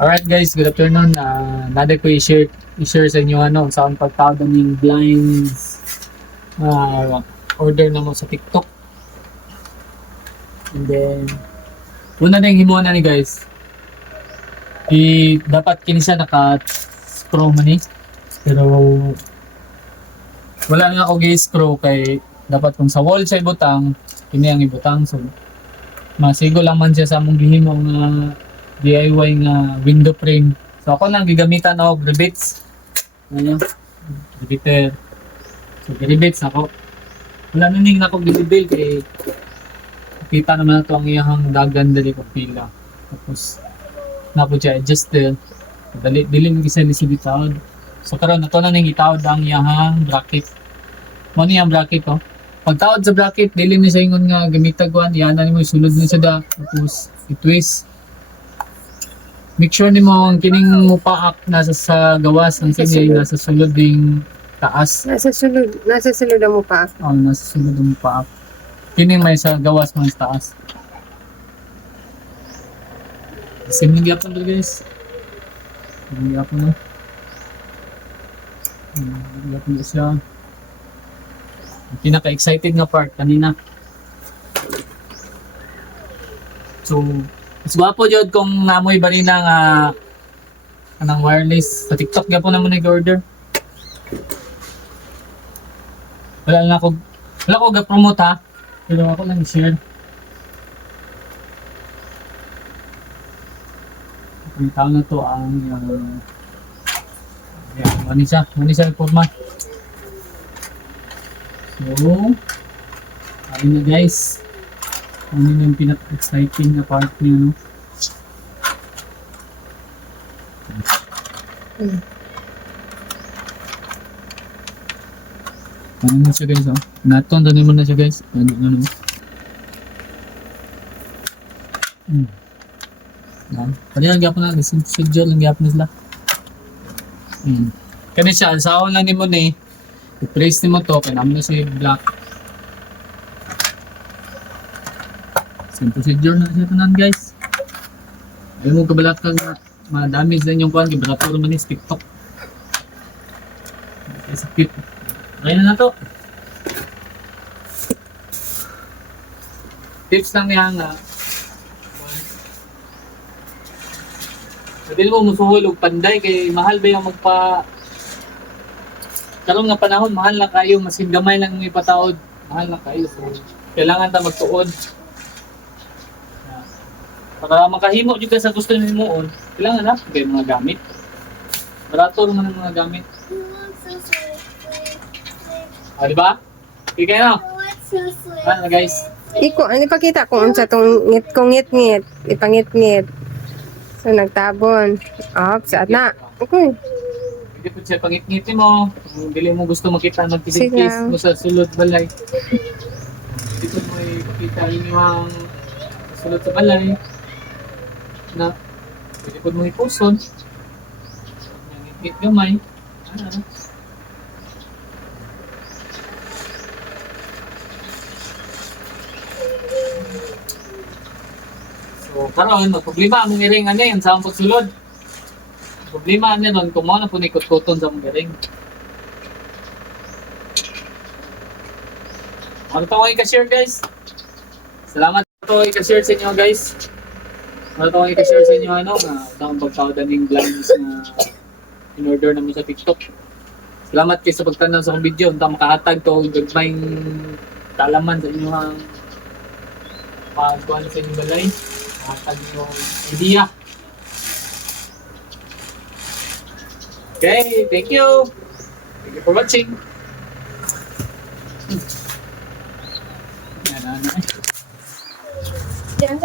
Alright guys, good afternoon. Nada ko i-share sa inyo saan pagtawag ng blinds order na mo sa TikTok. And then una na yung himuan na ni guys. Dapat kini siya naka-screw man pero wala nga ako gi-screw kay dapat kung sa wall siya ibutang, kini ang ibutang. So masigo lang man siya sa among gihimo nga DIY nga window frame. So ako nang gigamitan og rivets. Ano? Riveter. So rivets ako. Wala na ning nako gibibil kay kita naman na to ang iyang dagan dali ko pila. Tapos napo siya adjusted. Dali mo gisa ni sibitawd. So karon nato na ning gitawd ang iyang bracket. Mo ni ang bracket oh. Pagtawad sa bracket, dili mi sa ingon nga gamitag kuan, iyan na nimo isulod ni sa da. Tapos i-twist. Make sure nimo ang kining mupaak nasa sa gawas ng kini nasa sulod ding taas. Nasa sulod ang mupaak. Oh, nasa sulod ang mupaak. Kini may sa gawas ng taas. Same gyapon to guys. Gyapon na. Gyapon na siya. Ang pinaka-excited nga part kanina. So, mas gwapo jud kung namoy ba rin ng anang wireless. Sa TikTok gyapon na mo nag-order. Wala ko ga-promote ha. Pero ako lang i-share. Ang tao na to ang mani siya forma. So, ayun na guys. Ano yung pinaka-exciting na part niyo, no? Ano na siya guys, oh? Naton, tanong mo na siya guys. Ano. Kaya lang gyapon na, schedule lang gyapon na sila. Kani siya, saan lang ni mo na i-place ni mo to, kaya naman na siya black. Same procedure na siya tanan guys. Ayaw mo kabalat kang ma-damage na yung kuhan, kibarato naman is TikTok. Okay, sakit. Okay na to. Tips lang niya nga. Sabi mo musuhol og panday kay mahal ba yung karon nga panahon mahal lang kayo, mas gamay lang may ipataod. Mahal lang kayo. So, kailangan ta magtuod. Para makahimo jud ka sa gusto nimo kailangan na kay mga gamit. Barato naman ang mga gamit. Di ba? Okay na. Ano guys? Ano ipakita kung unsa tong ngit. Ipangit-ngit. So nagtabon. Saat na. Okay. Hindi po siya pangit-ngiti mo. Kung dili mo gusto makita magkisip-kis mo sa sulod balay. Dito mo ipakita yung sulod sa balay. Na pwede po mo ipuson. Ngit gamay. So, karon problema among iring yung sa among pagsulod. Problema ron kung mo na po nikot-kuton sa among iring. Ano pa ko i-share guys? Salamat po i-share sa inyo guys. Ano pa ko i-share sa inyo ang pagpawdan ng blinds na in-order namin sa TikTok. Salamat kayo sa pagtanaw sa akong video. Unta makahatag to gagmayng kaalaman sa inyo ang pagkuhan sa inyong balay. Makahatag yung idea. Okay, thank you. Thank you for watching. Yan. Yan,